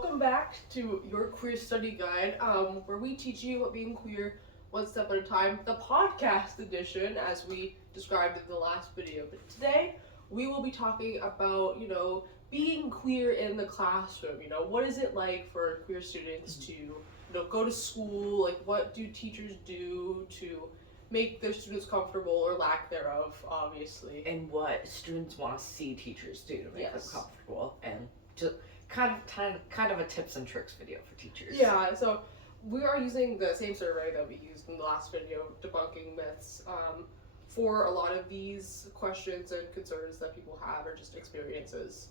welcome back to your Queer Study Guide, where we teach you what being queer one step at a time, the podcast edition, as we described in the last video. But today, we will be talking about, being queer in the classroom. What is it like for queer students to, go to school? Like, what do teachers do to make their students comfortable or lack thereof, obviously? And what students want to see teachers do to make them Yes. comfortable, and just kind of a tips and tricks video for teachers. Yeah, so we are using the same survey that we used in the last video, debunking myths, for a lot of these questions and concerns that people have, or just experiences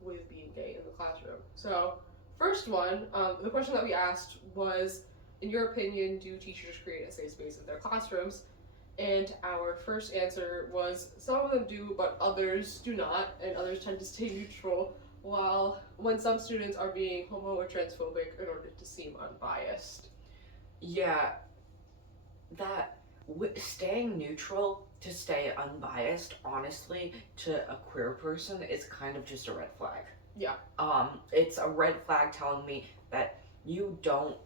with being gay in the classroom. So, first one, the question that we asked was, in your opinion, do teachers create a safe space in their classrooms? And our first answer was, some of them do, but others do not, and others tend to stay neutral, when some students are being homo or transphobic in order to seem unbiased. Yeah, staying neutral to stay unbiased, honestly, to a queer person is kind of just a red flag. Yeah. It's a red flag telling me that you don't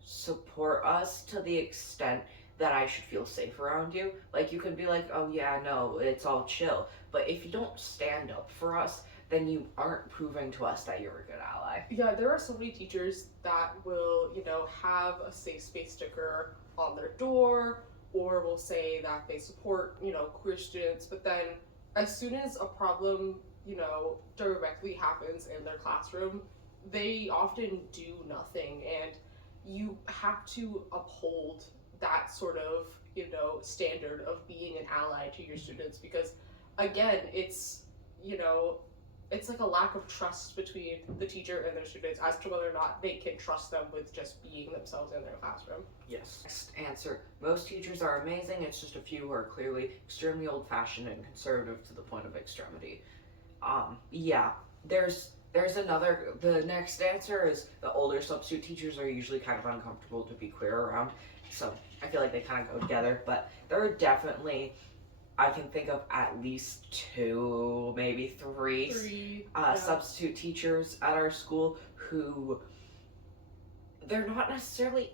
support us to the extent that I should feel safe around you. Like, you could be like, oh yeah, no, it's all chill. But if you don't stand up for us, then you aren't proving to us that you're a good ally. Yeah, there are so many teachers that will, have a safe space sticker on their door, or will say that they support, queer students, but then as soon as a problem, directly happens in their classroom, they often do nothing, and you have to uphold that sort of, standard of being an ally to your students, because again, it's like a lack of trust between the teacher and their students as to whether or not they can trust them with just being themselves in their classroom. Yes. Next answer. Most teachers are amazing, it's just a few who are clearly extremely old-fashioned and conservative to the point of extremity. Yeah, there's another, the next answer is the older substitute teachers are usually kind of uncomfortable to be queer around, so I feel like they kind of go together, but there are definitely, I can think of at least 2, maybe 3 substitute teachers at our school who they're not necessarily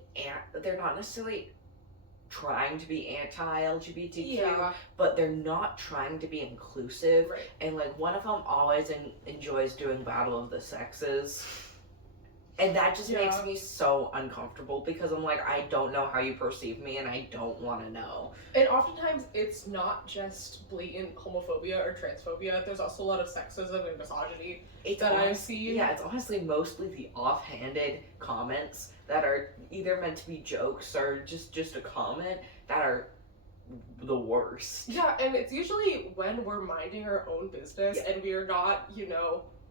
trying to be anti-LGBTQ, but they're not trying to be inclusive. Right. And like one of them always enjoys doing Battle of the Sexes. And that just makes me so uncomfortable because I'm like, I don't know how you perceive me and I don't want to know. And oftentimes it's not just blatant homophobia or transphobia, there's also a lot of sexism and misogyny I've seen. Yeah, it's honestly mostly the offhanded comments that are either meant to be jokes or just a comment that are the worst. Yeah, and it's usually when we're minding our own business and we are not,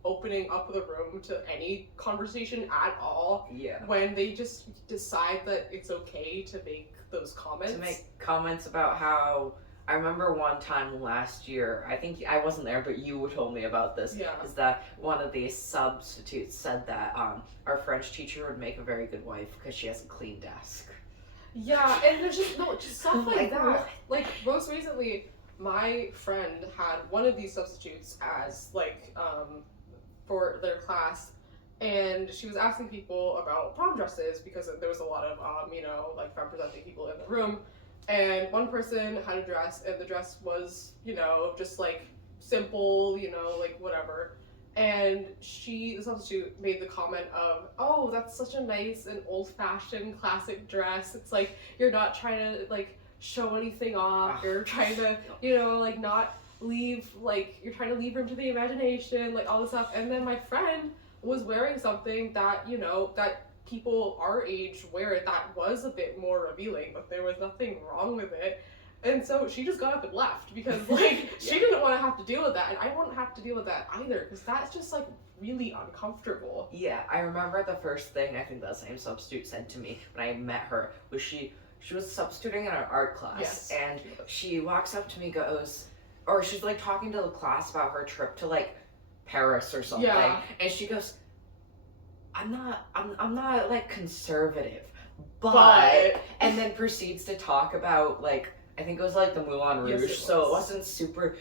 opening up the room to any conversation at all. Yeah. When they just decide that it's okay to make those comments. To make comments about how, I remember one time last year, I think I wasn't there, but you told me about this. Yeah. Is that one of the substitutes said that our French teacher would make a very good wife because she has a clean desk. Yeah, and there's just stuff like that. What? Like, most recently, my friend had one of these substitutes as, for their class, and she was asking people about prom dresses because there was a lot of, femme-presenting people in the room, and one person had a dress, and the dress was, just, simple, whatever, and the substitute made the comment of, oh, that's such a nice and old-fashioned classic dress, it's like, you're not trying to, show anything off, you're trying to, not leave, you're trying to leave room to the imagination, all this stuff. And then my friend was wearing something that, that people our age wear that was a bit more revealing, but there was nothing wrong with it. And so she just got up and left because, she didn't want to have to deal with that, and I wouldn't have to deal with that either, because that's just, really uncomfortable. Yeah, I remember the first thing I think that same substitute said to me when I met her was she was substituting in our art class, and she walks up to me, or she's talking to the class about her trip to Paris or something, and she goes, I'm not conservative, but and then proceeds to talk about I think it was the Moulin Rouge, so it wasn't super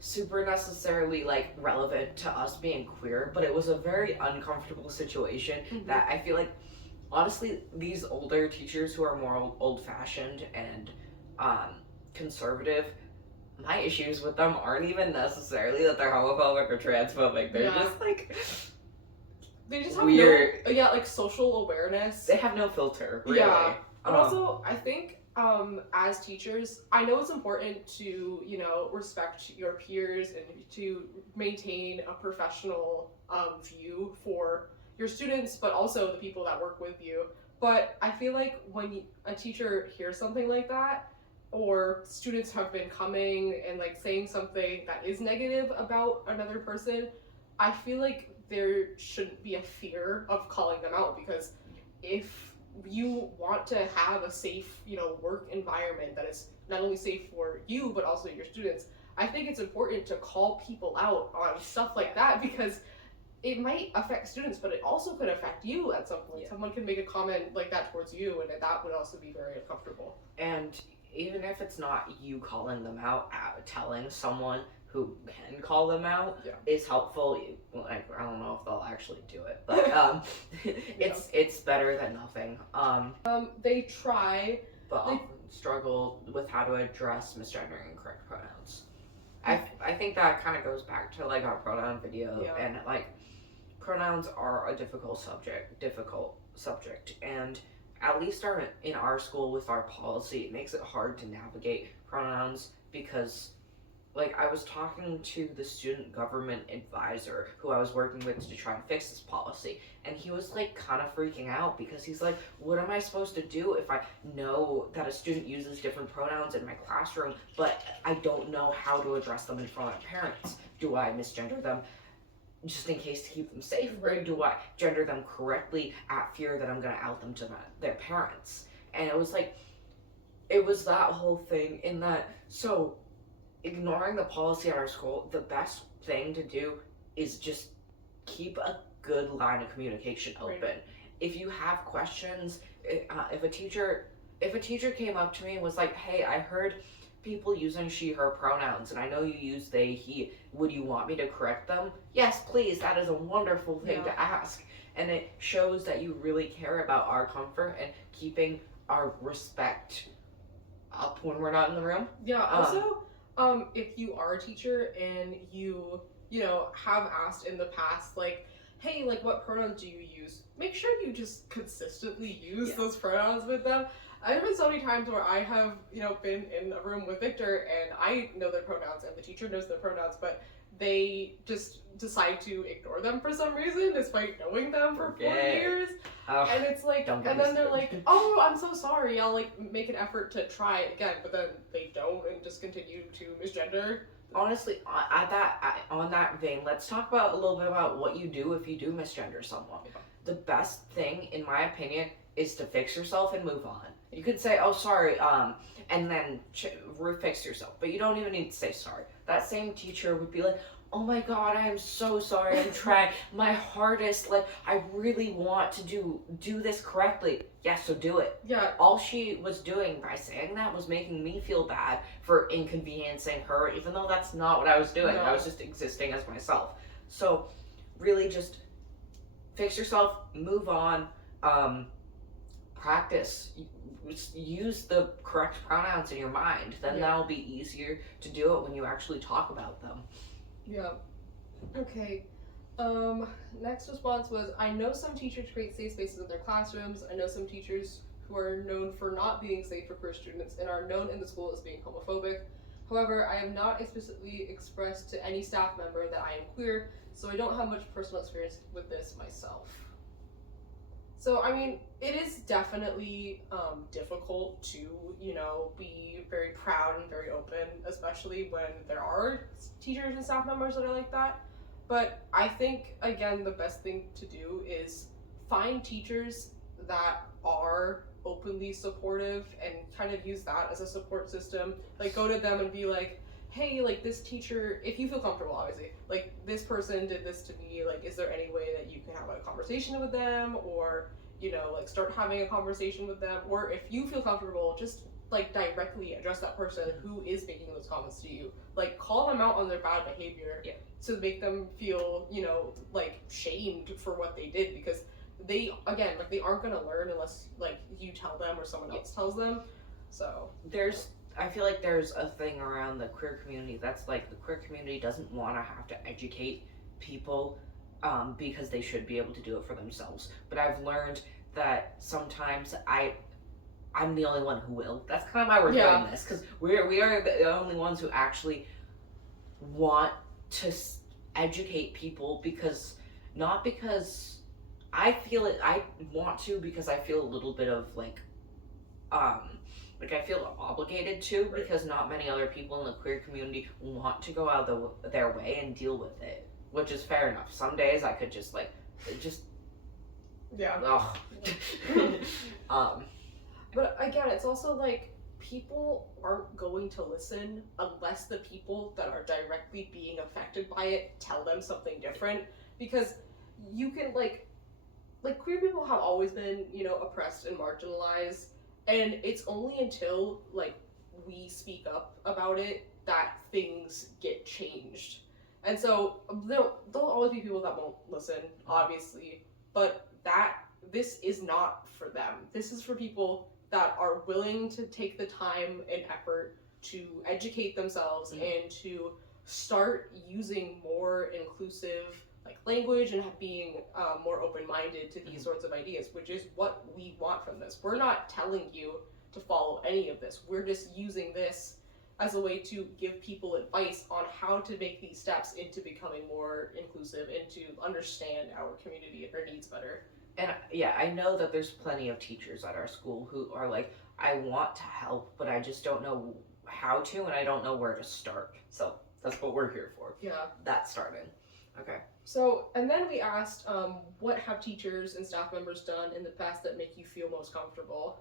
super necessarily like relevant to us being queer, but it was a very uncomfortable situation that I feel like honestly these older teachers who are more old fashioned and um conservative, my issues with them aren't even necessarily that they're homophobic or transphobic. They're Yeah. just like They just have weird. no, yeah, like social awareness. They have no filter, really. Yeah. But Um, also, I think as teachers, I know it's important to, respect your peers and to maintain a professional view for your students, but also the people that work with you. But I feel like when a teacher hears something like that, or students have been coming and like saying something that is negative about another person, I feel like there shouldn't be a fear of calling them out, because if you want to have a safe, work environment that is not only safe for you but also your students, I think it's important to call people out on stuff like that, because it might affect students, but it also could affect you at some point. Yeah. Someone can make a comment like that towards you, and that would also be very uncomfortable. and even if it's not you calling them out, telling someone who can call them out Yeah. is helpful. Like I don't know if they'll actually do it, but it's better than nothing. They try. But They- often struggle with how to address misgendering and correct pronouns. I think that kind of goes back to like our pronoun video, Yeah. and like pronouns are a difficult subject, and at least in our school with our policy, it makes it hard to navigate pronouns because like I was talking to the student government advisor who I was working with to try and fix this policy, and he was like kind of freaking out because he's like, what am I supposed to do if I know that a student uses different pronouns in my classroom, but I don't know how to address them in front of parents? Do I misgender them just in case to keep them safe, or do I gender them correctly at fear that I'm going to out them to their parents? And it was that whole thing in that, so ignoring the policy at our school, the best thing to do is just keep a good line of communication open. Right. If you have questions, if a teacher came up to me and was like, hey, I heard people using she her pronouns and I know you use they he, would you want me to correct them? Yes, please. That is a wonderful thing to ask, and it shows that you really care about our comfort and keeping our respect up when we're not in the room. Yeah. Also, if you are a teacher and you have asked in the past, like, hey, like, what pronouns do you use? Make sure you just consistently use those pronouns with them. There have been so many times where I have, been in a room with Victor and I know their pronouns and the teacher knows their pronouns, but they just decide to ignore them for some reason despite knowing them for 4 years. And it's like, and then they're like, oh, I'm so sorry, I'll like make an effort to try it again, but then they don't and just continue to misgender. Honestly, on that vein, let's talk about a little bit about what you do if you do misgender someone. The best thing, in my opinion, is to fix yourself and move on. You could say, oh, sorry, and then fix yourself, but you don't even need to say sorry. That same teacher would be like, oh my god, I am so sorry, I'm trying my hardest, like, I really want to do this correctly. Yeah, so do it. Yeah. All she was doing by saying that was making me feel bad for inconveniencing her, even though that's not what I was doing. No. I was just existing as myself. So, really just fix yourself, move on, practice, use the correct pronouns in your mind. Then that'll be easier to do it when you actually talk about them. Yeah. Okay. Next response was, I know some teachers create safe spaces in their classrooms. I know some teachers who are known for not being safe for queer students and are known in the school as being homophobic. However, I have not explicitly expressed to any staff member that I am queer, so I don't have much personal experience with this myself. So, I mean, it is definitely difficult to, be very proud and very open, especially when there are teachers and staff members that are like that. But I think, again, the best thing to do is find teachers that are openly supportive and kind of use that as a support system. Like, go to them and be like, hey, like, this teacher, if you feel comfortable, obviously, like, this person did this to me, like, is there any way that you can have a conversation with them, or, like, start having a conversation with them, or if you feel comfortable, just like directly address that person who is making those comments to you. Like call them out on their bad behavior to make them feel, you know, like shamed for what they did, because they, again, like they aren't gonna learn unless like you tell them or someone else tells them. So I feel like there's a thing around the queer community that's like the queer community doesn't want to have to educate people because they should be able to do it for themselves. But I've learned that sometimes I'm the only one who will. That's kind of why we're doing this, because we are the only ones who actually want to educate people, because not because I feel it. I want to because I feel a little bit of like I feel obligated to, because not many other people in the queer community want to go out of their way and deal with it, which is fair enough. Some days I could just But again, it's also like people aren't going to listen unless the people that are directly being affected by it tell them something different. Because you can like queer people have always been, you know, oppressed and marginalized, and it's only until like we speak up about it that things get changed. And so there'll always be people that won't listen, obviously, but this is not for them. This is for people that are willing to take the time and effort to educate themselves and to start using more inclusive like language and being more open-minded to these sorts of ideas, which is what we want from this. We're not telling you to follow any of this. We're just using this as a way to give people advice on how to make these steps into becoming more inclusive and to understand our community and our needs better. And yeah, I know that there's plenty of teachers at our school who are like, I want to help, but I just don't know how to, and I don't know where to start. So that's what we're here for. Yeah. That's starting. Okay. So, and then we asked, what have teachers and staff members done in the past that make you feel most comfortable?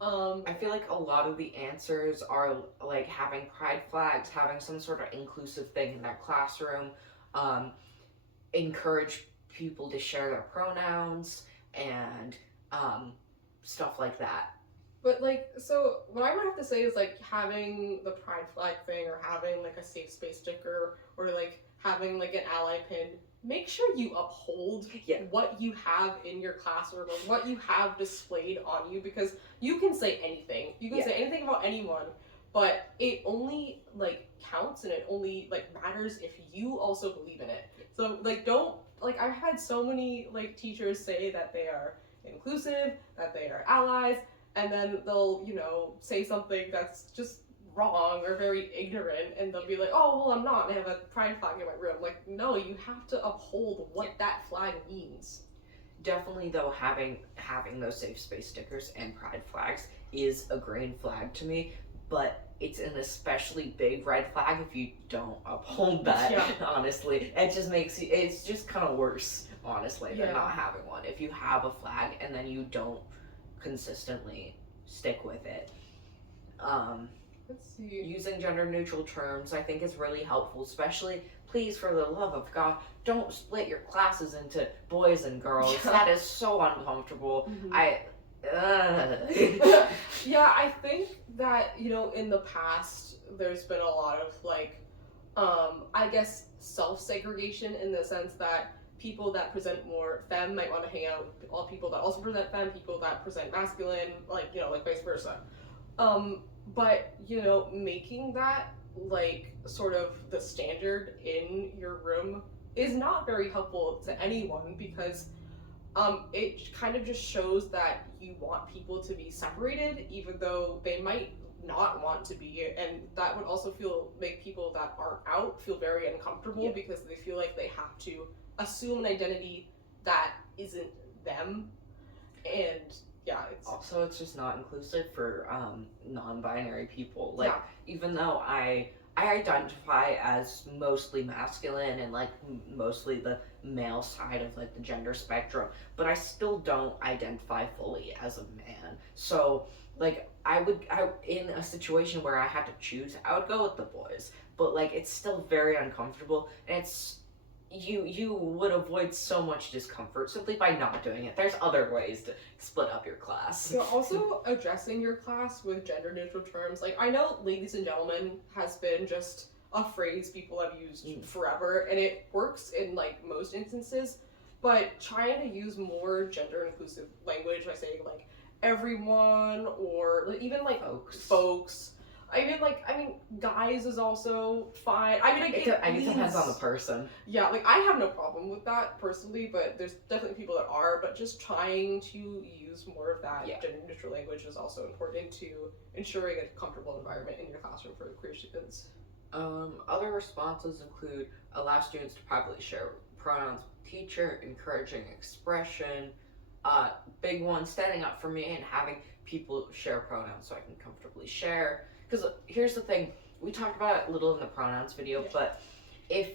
I feel like a lot of the answers are like having pride flags, having some sort of inclusive thing in their classroom, encourage people to share their pronouns, and stuff like that. But like, so what I would have to say is like having the pride flag thing, or having like a safe space sticker, or like having like an ally pin. Make sure you uphold what you have in your classroom or what you have displayed on you, because you can say anything. You can say anything about anyone, but it only like counts and it only like matters if you also believe in it. So like don't, like I've had so many like teachers say that they are inclusive, that they are allies, and then they'll, you know, say something that's just wrong or very ignorant, and they'll be like, oh well, I'm not, and I have a pride flag in my room. Like, no, you have to uphold what that flag means. Definitely though, having those safe space stickers and pride flags is a green flag to me, but it's an especially big red flag if you don't uphold that. Honestly, it just makes it's just kind of worse, honestly, than not having one. If you have a flag and then you don't consistently stick with it. Let's see. Using gender neutral terms I think is really helpful, especially, please, for the love of God, don't split your classes into boys and girls. That is so uncomfortable. Yeah, I think that, you know, in the past there's been a lot of like I guess self-segregation, in the sense that people that present more femme might want to hang out with all people that also present femme, people that present masculine, like, you know, like vice versa. But, you know, making that like sort of the standard in your room is not very helpful to anyone, because it kind of just shows that you want people to be separated, even though they might not want to be, and that would also make people that aren't out feel very uncomfortable, because they feel like they have to assume an identity that isn't them. And it's just not inclusive for non-binary people. Like, even though I identify as mostly masculine and like mostly the male side of like the gender spectrum, but I still don't identify fully as a man. So like I in a situation where I had to choose, I would go with the boys, but like it's still very uncomfortable, and you would avoid so much discomfort simply by not doing it. There's other ways to split up your class. Yeah, also addressing your class with gender neutral terms. Like, I know ladies and gentlemen has been just a phrase people have used forever, and it works in like most instances, but trying to use more gender inclusive language by saying like everyone or like, even like folks. I mean, guys is also fine. I mean, It depends on the person. Yeah, like I have no problem with that personally, but there's definitely people that are. But just trying to use more of that gender neutral language is also important to ensuring a comfortable environment in your classroom for queer students. Other responses include allow students to privately share pronouns with teacher, encouraging expression. Big one, standing up for me and having people share pronouns so I can comfortably share. Because here's the thing, we talked about it a little in the pronouns video, but if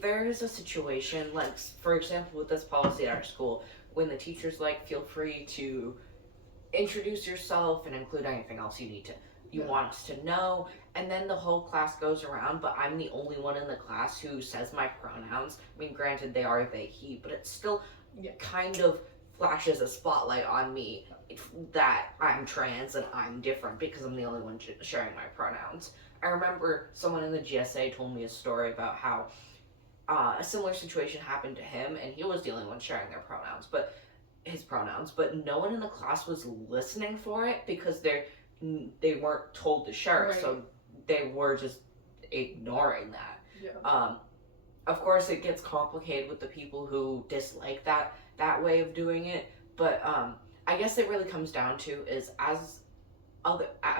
there is a situation, like for example with this policy at our school, when the teacher's like, feel free to introduce yourself and include anything else you want us to know, and then the whole class goes around, but I'm the only one in the class who says my pronouns. I mean, granted, they are they, he, but it still kind of flashes a spotlight on me that I'm trans and I'm different because I'm the only one sharing my pronouns. I remember someone in the GSA told me a story about how a similar situation happened to him, and he was the only one sharing his pronouns, but no one in the class was listening for it because they weren't told to share it, so they were just ignoring that. Of course, it gets complicated with the people who dislike that way of doing it, but I guess it really comes down to is as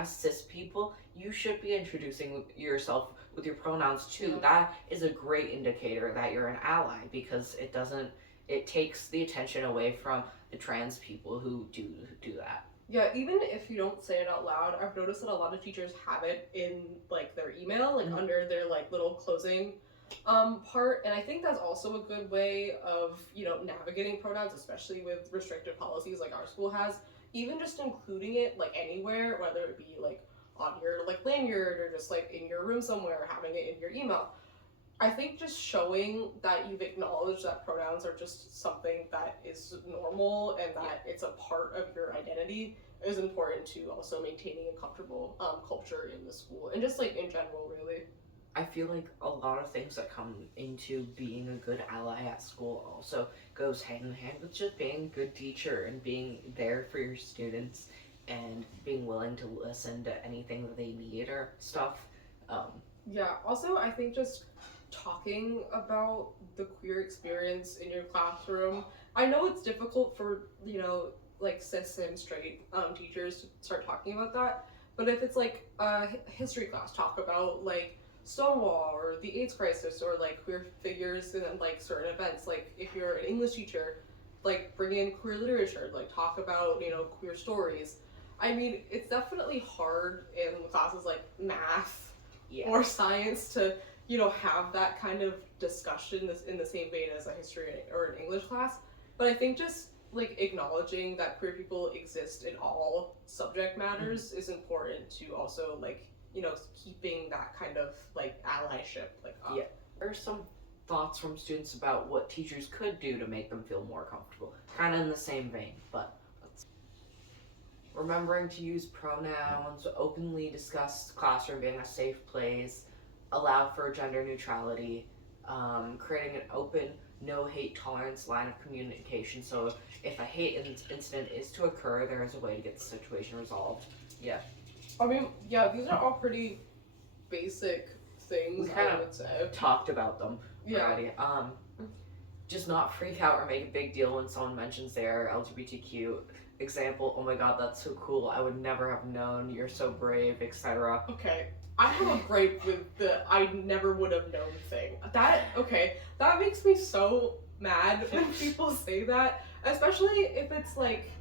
cis people, you should be introducing yourself with your pronouns too. That is a great indicator that you're an ally because it takes the attention away from the trans people who do that. Yeah, even if you don't say it out loud, I've noticed that a lot of teachers have it in like their email, like under their like little closing part, and I think that's also a good way of, you know, navigating pronouns, especially with restrictive policies like our school has. Even just including it like anywhere, whether it be like on your like lanyard or just like in your room somewhere, having it in your email. I think just showing that you've acknowledged that pronouns are just something that is normal and that it's a part of your identity is important to also maintaining a comfortable culture in the school and just like in general, really. I feel like a lot of things that come into being a good ally at school also goes hand in hand with just being a good teacher and being there for your students and being willing to listen to anything that they need or stuff. Yeah, also I think just talking about the queer experience in your classroom. I know it's difficult for, you know, like cis and straight teachers to start talking about that, but if it's like a history class, talk about like Stonewall or the AIDS crisis or like queer figures in like certain events. Like if you're an English teacher, like bring in queer literature, like talk about, you know, queer stories. I mean, it's definitely hard in classes like math or science to, you know, have that kind of discussion in the same vein as a history or an English class. But I think just like acknowledging that queer people exist in all subject matters is important to also like, you know, keeping that kind of like allyship like up. Yeah. There are some thoughts from students about what teachers could do to make them feel more comfortable. Kind of in the same vein, but remembering to use pronouns, openly discuss classroom being a safe place, allow for gender neutrality, creating an open, no hate tolerance line of communication. So if a hate incident is to occur, there is a way to get the situation resolved. Yeah. I mean, yeah, these are all pretty basic things, I would say. Talked about them already. Just not freak out or make a big deal when someone mentions they're LGBTQ. Example, oh my god, that's so cool, I would never have known, you're so brave, etc. Okay, I have a gripe with the I never would have known thing. That makes me so mad when people say that, especially if it's like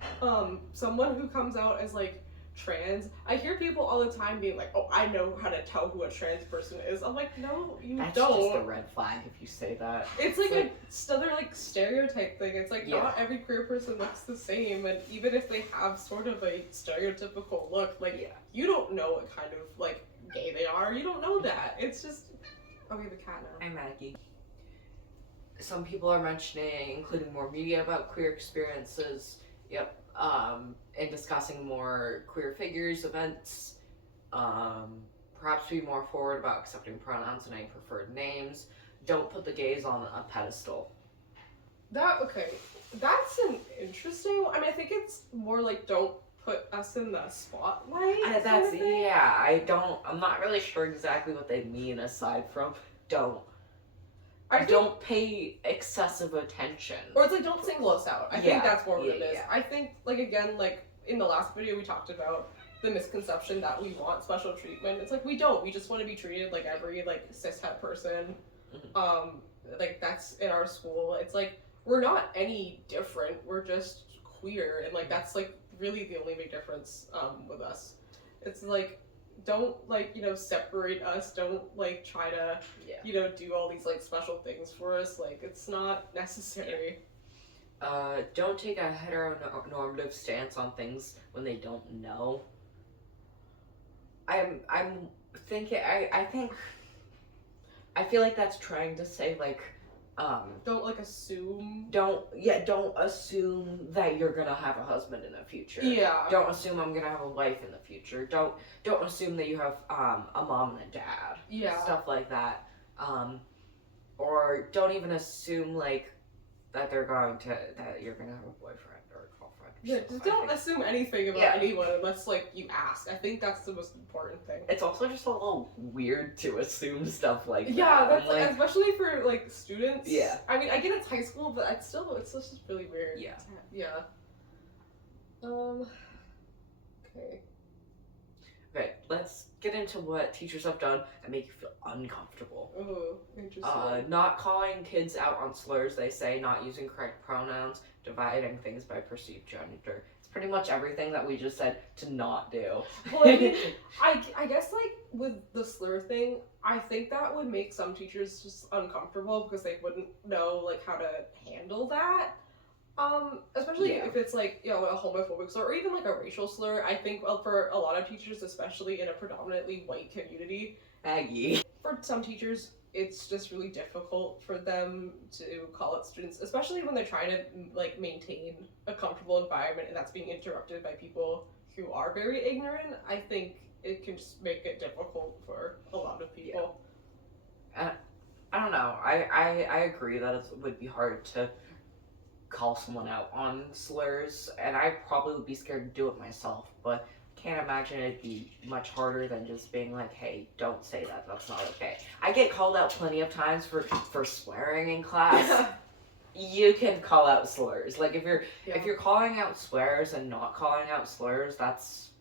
someone who comes out as like trans. I hear people all the time being like, oh, I know how to tell who a trans person is. I'm like, no, you don't. That's just a red flag if you say that. It's like another like stereotype thing. It's like not every queer person looks the same, and even if they have sort of a stereotypical look, like you don't know what kind of like gay they are. You don't know that. It's just, oh, we have a cat now. Hi, Maggie. some people are mentioning including more media about queer experiences. Yep. And discussing more queer figures, events. Perhaps be more forward about accepting pronouns and any preferred names. Don't put the gays on a pedestal. Okay, that's an interesting one. I mean, I think it's more like don't put us in the spotlight. That's kind of thing. yeah. I'm not really sure exactly what they mean aside from don't. I think, Don't pay excessive attention. or it's like don't single us out. I think that's more what it is. Yeah. I think like again like in the last video we talked about the misconception that we want special treatment. It's like we don't. We just want to be treated like every like cishet person. Mhm. Like that's in our school. It's like we're not any different. We're just queer, and like that's like really the only big difference with us. It's like don't like separate us. Don't like try to Yeah. do all these like special things for us. Like it's not necessary. Don't take a heteronormative stance on things when they don't know. I'm thinking I feel like that's trying to say like Don't like assume. don't assume that you're gonna have a husband in the future. Yeah. Don't assume I'm gonna have a wife in the future. Don't assume that you have a mom and a dad. Yeah. Stuff like that. Or don't even assume like that you're gonna have a boyfriend or a girlfriend. Yeah, just don't assume anything about anyone unless like you ask. I think that's the most important thing. It's also just a little weird to assume stuff like that. Yeah, that's like, especially for like students. Yeah. I mean, I get it's high school, but it's still just really weird. Yeah. Yeah. Okay. Okay, let's get into what teachers have done that make you feel uncomfortable. Oh, interesting. Not calling kids out on slurs they say, not using correct pronouns, dividing things by perceived gender. It's pretty much everything that we just said to not do. Well, I mean, I guess like with the slur thing, I think that would make some teachers just uncomfortable because they wouldn't know like how to handle that. Especially if it's like, a homophobic slur or even like a racial slur. I think for a lot of teachers, especially in a predominantly white community, Aggie. for some teachers, it's just really difficult for them to call out students, especially when they're trying to like maintain a comfortable environment and that's being interrupted by people who are very ignorant. I think it can just make it difficult for a lot of people. I don't know. I agree that it would be hard to call someone out on slurs, and I probably would be scared to do it myself, but can't imagine it'd be much harder than just being like, hey, don't say that, that's not okay. I get called out plenty of times for swearing in class. You can call out slurs. Like if you're calling out swears and not calling out slurs, that's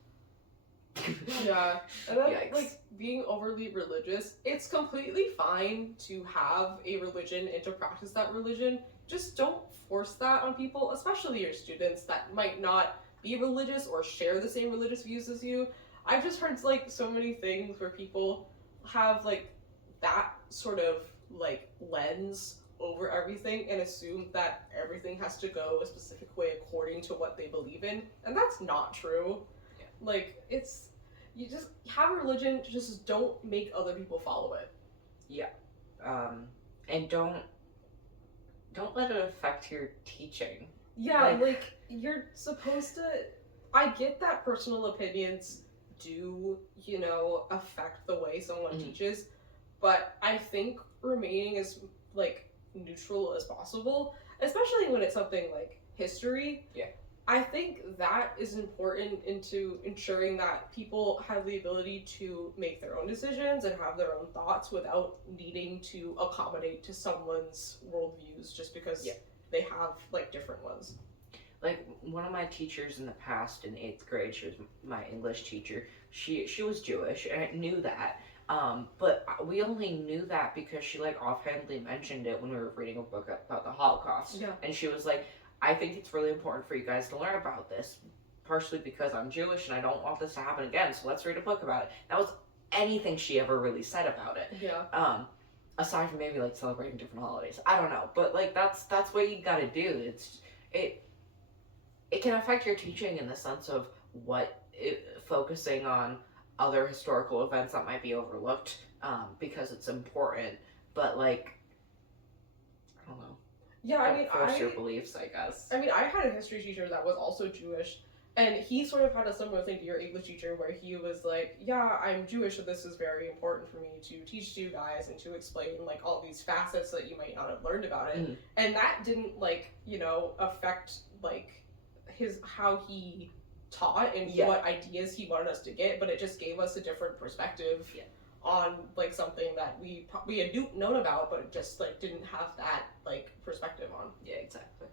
yeah. And then Yikes. like being overly religious, it's completely fine to have a religion and to practice that religion. Just don't force that on people, especially your students that might not be religious or share the same religious views as you. I've just heard like so many things where people have like that sort of like lens over everything and assume that everything has to go a specific way according to what they believe in, and that's not true. Like you just have a religion, just don't make other people follow it. And don't let it affect your teaching. Yeah, like you're supposed to. I get that personal opinions do, affect the way someone teaches, but I think remaining as like neutral as possible, especially when it's something like history. Yeah. I think that is important into ensuring that people have the ability to make their own decisions and have their own thoughts without needing to accommodate to someone's worldviews just because they have like different ones. Like one of my teachers in the past in 8th grade, she was my English teacher. She was Jewish, and I knew that. But we only knew that because she like offhandedly mentioned it when we were reading a book about the Holocaust. Yeah. And she was like, I think it's really important for you guys to learn about this, partially because I'm Jewish and I don't want this to happen again, so let's read a book about it. That was anything she ever really said about it. Yeah. Aside from maybe like celebrating different holidays. I don't know. But like that's what you gotta do. It can affect your teaching in the sense of focusing on other historical events that might be overlooked because it's important. But like, I don't know. Yeah, I mean, force your beliefs, I guess. I mean, I had a history teacher that was also Jewish, and he sort of had a similar thing to your English teacher, where he was like, "Yeah, I'm Jewish, so this is very important for me to teach to you guys and to explain like all these facets that you might not have learned about it." Mm. And that didn't like affect like how he taught and what ideas he wanted us to get, but it just gave us a different perspective on like something that we had known about, but just like didn't have that like perspective on. Yeah, exactly.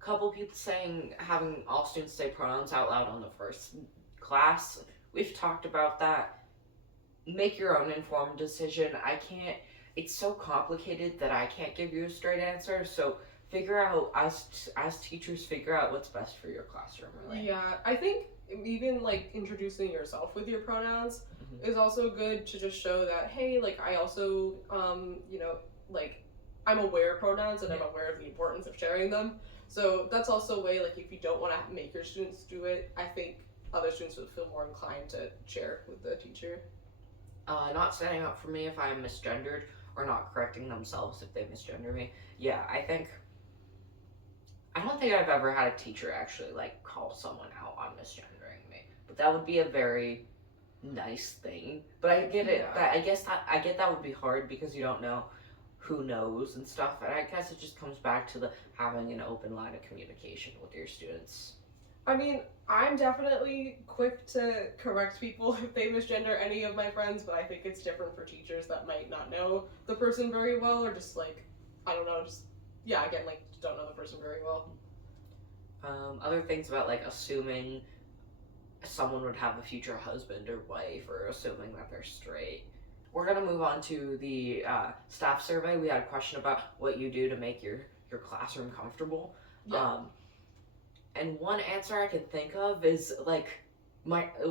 Couple people saying having all students say pronouns out loud on the first class. We've talked about that. Make your own informed decision. It's so complicated that I can't give you a straight answer, so figure out, as teachers, figure out what's best for your classroom, really. Yeah, I think even like introducing yourself with your pronouns is also good to just show that, hey, like I also like I'm aware of pronouns and I'm aware of the importance of sharing them. So that's also a way, like if you don't want to make your students do it, I think other students would feel more inclined to share with the teacher. Not standing up for me if I'm misgendered, or not correcting themselves if they misgender me. Yeah, I don't think I've ever had a teacher actually like call someone out on misgendering me, but that would be a very nice thing. But I get it. Yeah. I get that would be hard because you don't know who knows and stuff. And I guess it just comes back to the having an open line of communication with your students. I mean, I'm definitely quick to correct people if they misgender any of my friends, but I think it's different for teachers that might not know the person very well, or just like, I don't know, again, like, don't know the person very well. Other things about like assuming someone would have a future husband or wife, or assuming that they're straight. We're gonna move on to the staff survey. We had a question about what you do to make your classroom comfortable. Yeah. And one answer I could think of is like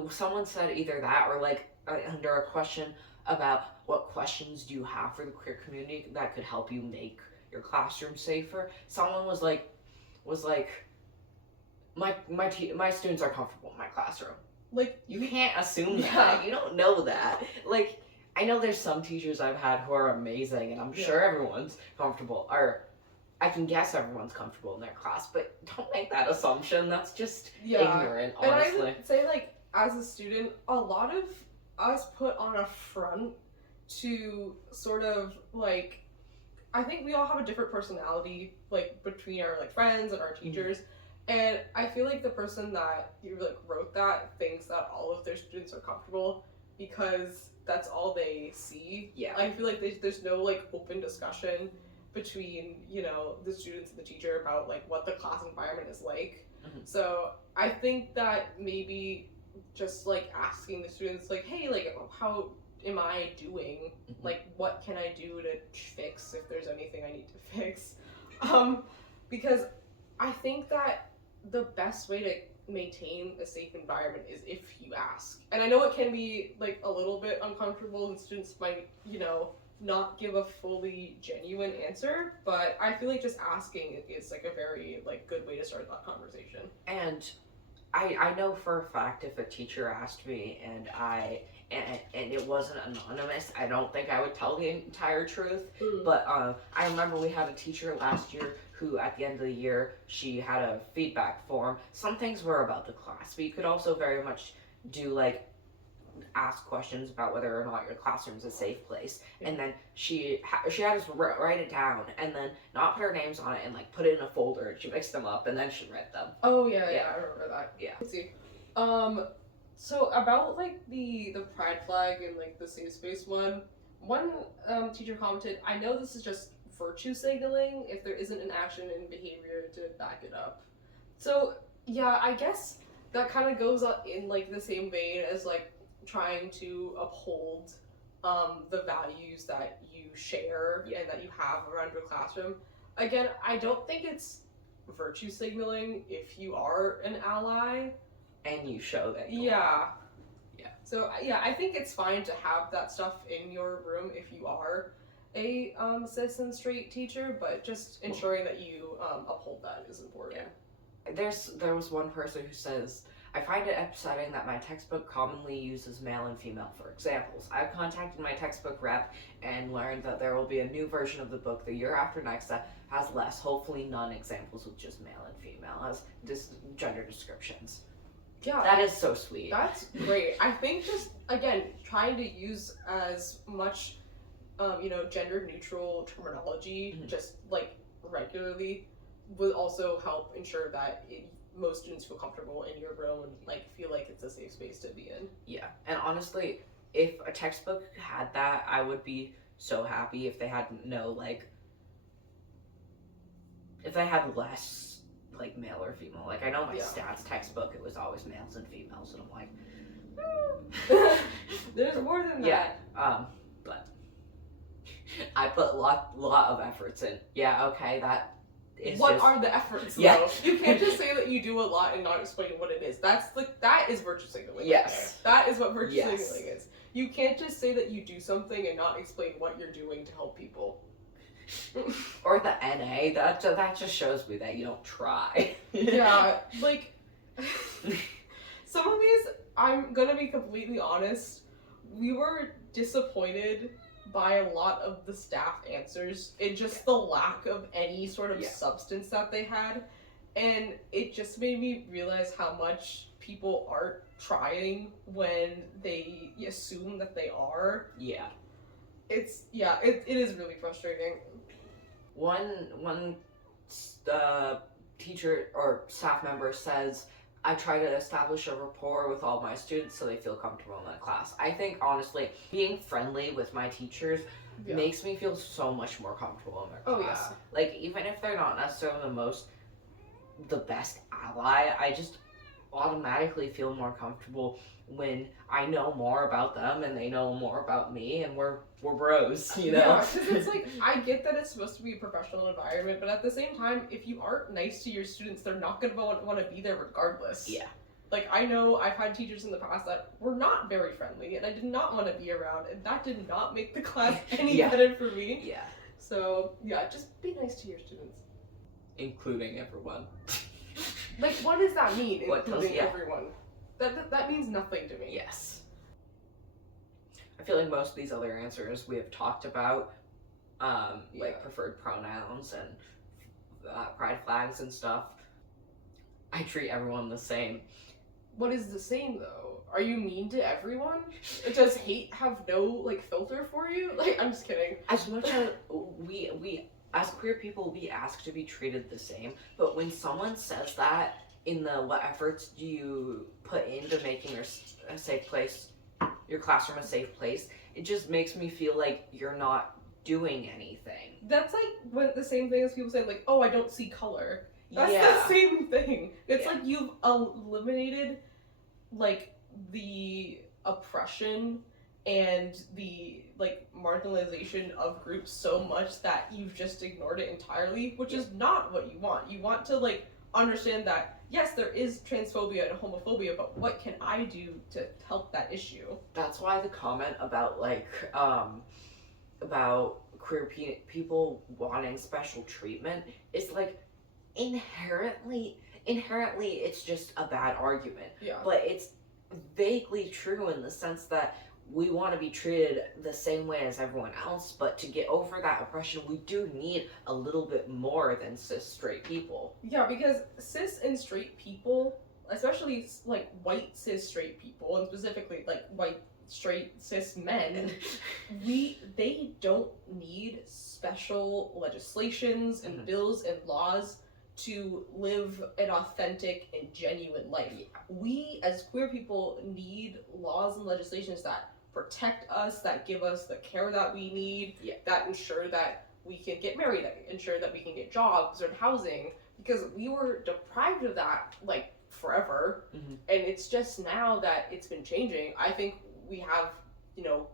someone said either that or like under a question about what questions do you have for the queer community that could help you make your classroom safer. Someone was like my students are comfortable in my classroom. Like, you can't assume that. You don't know that. Like, I know there's some teachers I've had who are amazing, and I'm sure everyone's comfortable, or I can guess everyone's comfortable in their class, but don't make that assumption. That's just ignorant, honestly. And I would say, like, as a student, a lot of us put on a front to sort of, like, I think we all have a different personality, like, between our, like, friends and our teachers, and I feel like the person that wrote that thinks that all of their students are comfortable because that's all they see. Yeah. I feel like there's no, like, open discussion between, the students and the teacher about, like, what the class environment is like. So I think that maybe just, like, asking the students, like, hey, like, how am I doing? Like, what can I do to fix if there's anything I need to fix? Because I think that the best way to maintain a safe environment is if you ask. And I know it can be, like, a little bit uncomfortable and students might, not give a fully genuine answer, but I feel like just asking is, like, a very, like, good way to start that conversation. And I know for a fact if a teacher asked me and it wasn't anonymous, I don't think I would tell the entire truth. But I remember we had a teacher last year who at the end of the year, she had a feedback form. Some things were about the class, but you could also very much do like ask questions about whether or not your classroom's a safe place. And then she had us write it down and then not put our names on it and like put it in a folder, and she mixed them up and then she read them. Oh yeah, I remember that. Yeah. Let's see. So about like the pride flag and like the safe space one teacher commented, I know this is just virtue signaling if there isn't an action and behavior to back it up. So yeah, I guess that kind of goes in like the same vein as like trying to uphold the values that you share and that you have around your classroom. Again, I don't think it's virtue signaling if you are an ally and you show that. Yeah. So yeah, I think it's fine to have that stuff in your room if you are a cis and straight teacher, but just ensuring that you uphold that is important. There was one person who says, I find it upsetting that my textbook commonly uses male and female for examples. I've contacted my textbook rep and learned that there will be a new version of the book the year after next that has less, hopefully none, examples with just male and female as gender descriptions. Yeah, That is so sweet. that's great. I think just again trying to use as much, gender neutral terminology just like regularly will also help ensure that most students feel comfortable in your room and like feel like it's a safe space to be in. Yeah, and honestly, if a textbook had that, I would be so happy if they had if they had less like male or female. Like I know my Yeah. stats textbook, it was always males and females, and I'm like, There's more than yeah, that. but I put lot of efforts in. Yeah, okay, that is What just, are the efforts Yeah. though? You can't just say that you do a lot and not explain what it is. That is virtue signaling. Yes. Right there. That is what virtue Yes. signaling is. You can't just say that you do something and not explain what you're doing to help people. or the NA. That just shows me that you don't try. Yeah, like some of these, I'm gonna be completely honest, we were disappointed by a lot of the staff answers and just the lack of any sort of Yeah. substance that they had, and it just made me realize how much people aren't trying when they assume that they are. Yeah. It is really frustrating. One teacher or staff member says, I try to establish a rapport with all my students so they feel comfortable in the class. I think, honestly, being friendly with my teachers Yeah. makes me feel so much more comfortable in their Oh, class. yeah. Like, even if they're not necessarily the best ally, I just automatically feel more comfortable when I know more about them and they know more about me, and we're bros, you know? Yeah, because it's like, I get that it's supposed to be a professional environment, but at the same time, if you aren't nice to your students, they're not going to want to be there regardless. Yeah. Like, I know I've had teachers in the past that were not very friendly, and I did not want to be around, and that did not make the class any Yeah. better for me. Yeah. So, yeah, just be nice to your students. Including everyone. Like, what does that mean, What does- including yeah. everyone? That means nothing to me. Yes. I feel like most of these other answers we have talked about, Yeah. like preferred pronouns and pride flags and stuff. I treat everyone the same. What is the same, though? Are you mean to everyone? Does hate have no, like, filter for you? Like, I'm just kidding. As much as we as queer people, we ask to be treated the same, but when someone says that in the what efforts do you put into making a safe place, your classroom a safe place, it just makes me feel like you're not doing anything. That's like the same thing as people say, like, oh, I don't see color. That's yeah. the same thing. It's Yeah. like you've eliminated, like, the oppression and the, like, marginalization of groups so much that you've just ignored it entirely, which is not what you want. You want to, like, understand that, yes, there is transphobia and homophobia, but what can I do to help that issue? That's why the comment about about queer people wanting special treatment is like inherently it's just a bad argument, Yeah. but it's vaguely true in the sense that we want to be treated the same way as everyone else, but to get over that oppression we do need a little bit more than cis straight people. Yeah, because cis and straight people, especially like white cis straight people, and specifically like white straight cis men, they don't need special legislations and Mhm. bills and laws to live an authentic and genuine life. Yeah. We as queer people need laws and legislations that protect us, that give us the care that we need, Yeah. that ensure that we can get married, that ensure that we can get jobs and housing, because we were deprived of that like forever. Mhm. And it's just now that it's been changing. I think we have,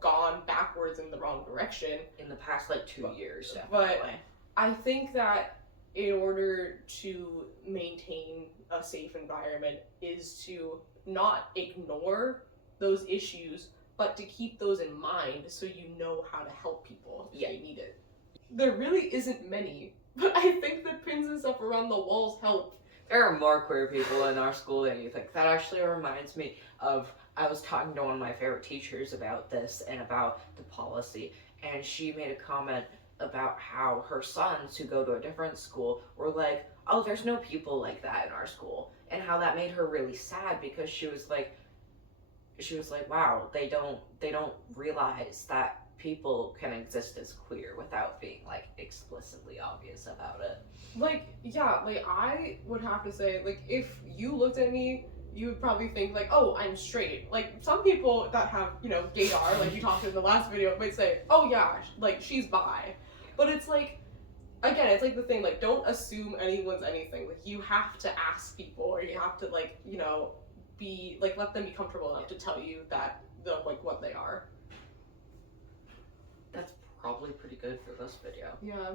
gone backwards in the wrong direction. In the past like 2 years, but- definitely. I think that in order to maintain a safe environment is to not ignore those issues, but to keep those in mind so you know how to help people if Yeah. they need it. There really isn't many, but I think the pins and stuff around the walls help. There are more queer people in our school than you think. That actually reminds me of, I was talking to one of my favorite teachers about this and about the policy, and she made a comment about how her sons who go to a different school were like, oh, there's no people like that in our school, and how that made her really sad because she was like, wow, they don't realize that people can exist as queer without being like explicitly obvious about it. Like, yeah, like I would have to say, like, if you looked at me, you would probably think like, oh, I'm straight. Like some people that have, you know, gaydar, like you talked in the last video, might say, oh yeah, like she's bi. But it's like, again, it's like the thing, like don't assume anyone's anything. Like you have to ask people, or you have to like, you know, be like let them be comfortable enough to tell you that the like what they are. That's probably pretty good for this video. Yeah.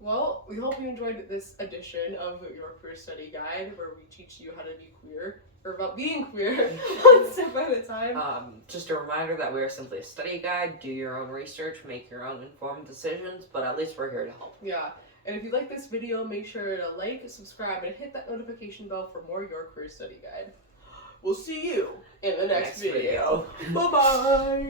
Well, we hope you enjoyed this edition of your queer study guide where we teach you how to be queer, or about being queer, one step at a time. Just a reminder that we are simply a study guide. Do your own research, make your own informed decisions, but at least we're here to help. Yeah. And if you like this video, make sure to like, subscribe, and hit that notification bell for more Your Queer Study Guide. We'll see you in the next video. Bye-bye!